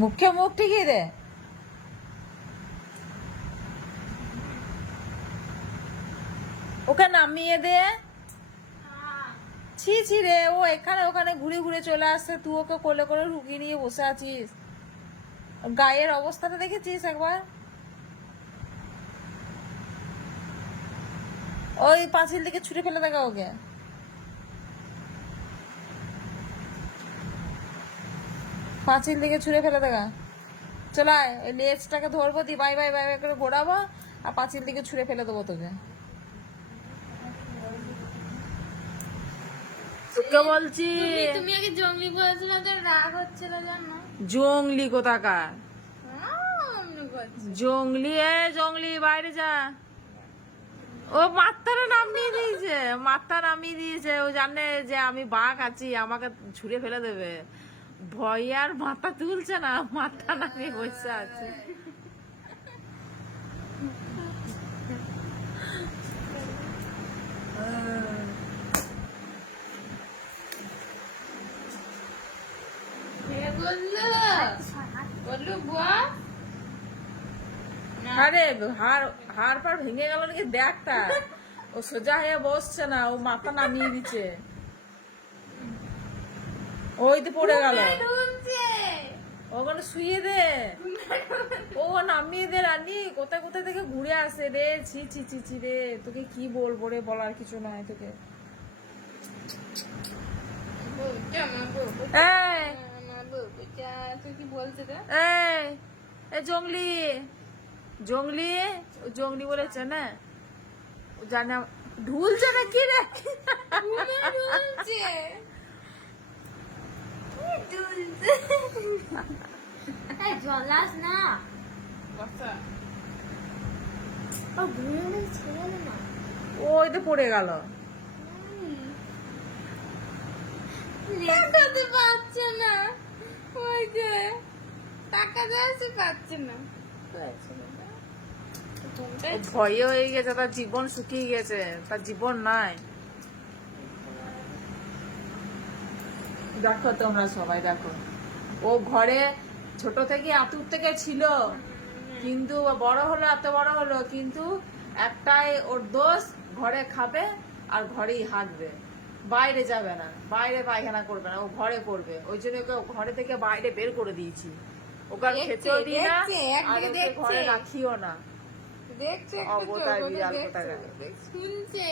মুখে মুখ ঠিকই রে। ওকে নামিয়ে দে। ছি ছি রে, ও এখানে ওখানে ঘুরে ঘুরে চলে আসছে, তুই ওকে কোলে করে ঢুকিয়ে নিয়ে বসে আছিস। গায়ের অবস্থাটা দেখেছিস একবার? ওই পাঁচিল দিকে ছুটে ফেলে দেখা ওকে। পাঁচিল দিকে ছুঁড়ে ফেলে দেখা। চলায় ওই লেজটাকে ধরবো, দি বাই বাই বাই বাই করে ঘোরাবো, আর পাঁচিল দিকে ছুঁড়ে ফেলে দেবো তোকে। তোকে বলছি তুমি আগে জঙ্গলি বলেছিলে, তো রাগ হচ্ছিল জানো। জঙ্গলি কোথাকার জঙ্গলি, জঙ্গলি বাইরে যা। ও মাথাটা নামিয়ে দিয়েছে, মাথা নামিয়ে দিয়েছে। ও জানে যে আমি বাঘ আছি, আমাকে ছুঁড়ে ফেলে দেবে। ভয় আর মাথা তুলছে না, মাথা নামিয়ে বসে আছে। আরে হাড় পার ভেঙে গেল নাকি দেখটা। ও সোজা হয়ে বসছে না, ও মাথা নামিয়ে দিচ্ছে। ওই তো পড়ে গেল। ওখানে শুয়ে দে, ও নামিয়ে দে রানী। কোথায় কোথায় থেকে ঘুরে আসে রে, ছি ছি ছি ছি রে। তোকে কি বলবো রে, বলার কিছু নয় তোকে। জঙ্গলি জঙ্গলি জঙ্গলি বলেছে না, জানে ঢুলছে না কি রে। জলাস না ওই তো পড়ে গেল। তাকাতে পারছে না, ওই যে তাকাতে আসে পারছে না। ভয়ে হয়ে গেছে, তার জীবন শুকিয়ে গেছে, তার জীবন নাই। দেখো তোমরা সবাই দেখো, ও ঘরে ছোট থেকে আতুর থেকে ছিল, কিন্তু বড় হলো, এত বড় হলো, কিন্তু একটাই ওর দোষ, ঘরে খাবে আর ঘরেই হাঁটবে, বাইরে যাবে না, বাইরে পায়খানা করবে না, ও ঘরে করবে। ওই জন্য ওকে ঘরে থেকে বাইরে বের করে দিয়েছি। ওকে আর খেতেও দিই না, আর ওকে ঘরে রাখিও না। দেখছে অবতার বিড়াল কোথাকার। শুনছে।